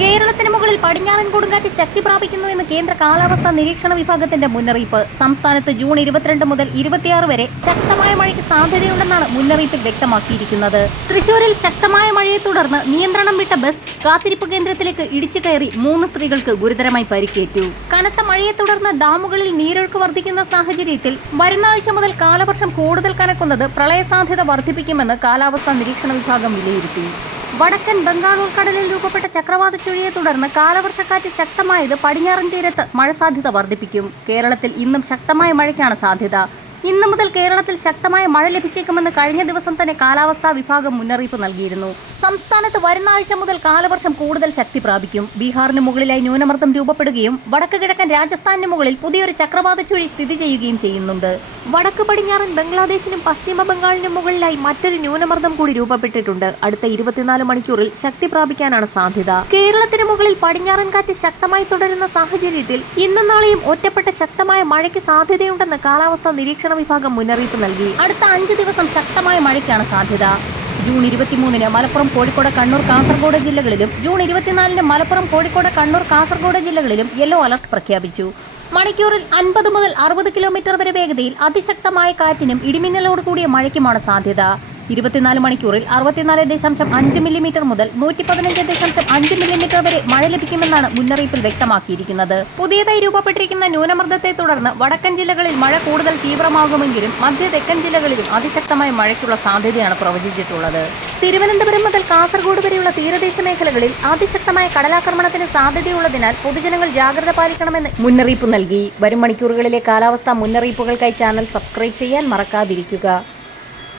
കേരളത്തിന് മുകളിൽ പടിഞ്ഞാറൻ കൊടുങ്കാറ്റ് ശക്തി പ്രാപിക്കുന്നു എന്ന് കേന്ദ്ര കാലാവസ്ഥാ നിരീക്ഷണ വിഭാഗത്തിന്റെ മുന്നറിയിപ്പ്. സംസ്ഥാനത്ത് ജൂൺ ഇരുപത്തിരണ്ട് മുതൽ ഇരുപത്തിയാറ് വരെ ശക്തമായ മഴയ്ക്ക് സാധ്യതയുണ്ടെന്നാണ് മുന്നറിയിപ്പിൽ വ്യക്തമാക്കിയിരിക്കുന്നത്. തൃശൂരിൽ ശക്തമായ മഴയെ തുടർന്ന് നിയന്ത്രണം വിട്ട ബസ് കാത്തിരിപ്പ് കേന്ദ്രത്തിലേക്ക് ഇടിച്ചു കയറി മൂന്ന് സ്ത്രീകൾക്ക് ഗുരുതരമായി പരിക്കേറ്റു. കനത്ത മഴയെ തുടർന്ന് ഡാമുകളിൽ നീരൊഴുക്ക് വർദ്ധിക്കുന്ന സാഹചര്യത്തിൽ വരുന്ന ആഴ്ച മുതൽ കാലവർഷം കൂടുതൽ കനക്കുന്നത് പ്രളയ സാധ്യത വർദ്ധിപ്പിക്കുമെന്ന് കാലാവസ്ഥാ നിരീക്ഷണ വിഭാഗം വിലയിരുത്തി. വടക്കൻ ബംഗാൾ ഉൾക്കടലിൽ രൂപപ്പെട്ട ചക്രവാത ചുഴിയെ തുടർന്ന് കാലവർഷക്കാറ്റ് ശക്തമായത് പടിഞ്ഞാറൻ തീരത്ത് മഴ സാധ്യത വർദ്ധിപ്പിക്കും. കേരളത്തിൽ ഇന്നും ശക്തമായ മഴയ്ക്കാണ് സാധ്യത. ഇന്നു മുതൽ കേരളത്തിൽ ശക്തമായ മഴ ലഭിച്ചേക്കുമെന്ന് കഴിഞ്ഞ ദിവസം തന്നെ കാലാവസ്ഥാ വിഭാഗം മുന്നറിയിപ്പ് നൽകിയിരുന്നു. സംസ്ഥാനത്ത് വരുന്ന ആഴ്ച മുതൽ കാലവർഷം കൂടുതൽ ശക്തി പ്രാപിക്കും. ബീഹാറിന് മുകളിലായി ന്യൂനമർദ്ദം രൂപപ്പെടുകയും വടക്ക് കിഴക്കൻ രാജസ്ഥാനിന് മുകളിൽ പുതിയൊരു ചക്രവാത ചുഴി സ്ഥിതി ചെയ്യുകയും ചെയ്യുന്നുണ്ട്. വടക്ക് പടിഞ്ഞാറൻ ബംഗ്ലാദേശിനും പശ്ചിമ ബംഗാളിനും മുകളിലായി മറ്റൊരു ന്യൂനമർദ്ദം കൂടി രൂപപ്പെട്ടിട്ടുണ്ട്. അടുത്ത ഇരുപത്തിനാല് മണിക്കൂറിൽ ശക്തി പ്രാപിക്കാനാണ് സാധ്യത. കേരളത്തിന് മുകളിൽ പടിഞ്ഞാറൻ കാറ്റ് ശക്തമായി തുടരുന്ന സാഹചര്യത്തിൽ ഇന്നും നാളെയും ഒറ്റപ്പെട്ട ശക്തമായ മഴയ്ക്ക് സാധ്യതയുണ്ടെന്ന് കാലാവസ്ഥാ നിരീക്ഷണ വിഭാഗം മുന്നറിയിപ്പ് നൽകി. അടുത്ത അഞ്ച് ദിവസം ശക്തമായ മഴയ്ക്കാണ് സാധ്യത. ജൂൺ ഇരുപത്തിമൂന്നിന് മലപ്പുറം കോഴിക്കോട് കണ്ണൂർ കാസർഗോഡ് ജില്ലകളിലും ജൂൺ ഇരുപത്തിനാലിന് മലപ്പുറം കോഴിക്കോട് കണ്ണൂർ കാസർഗോഡ് ജില്ലകളിലും യെല്ലോ അലർട്ട് പ്രഖ്യാപിച്ചു. മണിക്കൂറിൽ അൻപത് മുതൽ അറുപത് കിലോമീറ്റർ വരെ വേഗതയിൽ അതിശക്തമായ കാറ്റിനും ഇടിമിന്നലോട് കൂടിയ മഴയ്ക്കുമാണ് സാധ്യത. ഇരുപത്തിനാല് മണിക്കൂറിൽ അറുപത്തിനാല് ദശാംശം അഞ്ച് മില്ലിമീറ്റർ മുതൽ നൂറ്റി പതിനഞ്ച് ദശാംശം അഞ്ച് മില്ലിമീറ്റർ വരെ മഴ ലഭിക്കുമെന്നാണ് മുന്നറിയിപ്പിൽ വ്യക്തമാക്കിയിരിക്കുന്നത്. പുതിയതായി രൂപപ്പെട്ടിരിക്കുന്ന ന്യൂനമർദ്ദത്തെ തുടർന്ന് വടക്കൻ ജില്ലകളിൽ മഴ കൂടുതൽ തീവ്രമാകുമെങ്കിലും മധ്യ തെക്കൻ ജില്ലകളിലും അതിശക്തമായ മഴയ്ക്കുള്ള സാധ്യതയാണ് പ്രവചിച്ചിട്ടുള്ളത്. തിരുവനന്തപുരം മുതൽ കാസർഗോഡ് വരെയുള്ള തീരദേശ മേഖലകളിൽ അതിശക്തമായ കടലാക്രമണത്തിന് സാധ്യതയുള്ളതിനാൽ പൊതുജനങ്ങൾ ജാഗ്രത പാലിക്കണമെന്ന് മുന്നറിയിപ്പ് നൽകി. വരും മണിക്കൂറുകളിലെ കാലാവസ്ഥാ മുന്നറിയിപ്പുകൾക്കായി ചാനൽ സബ്സ്ക്രൈബ് ചെയ്യാൻ മറക്കാതിരിക്കുക.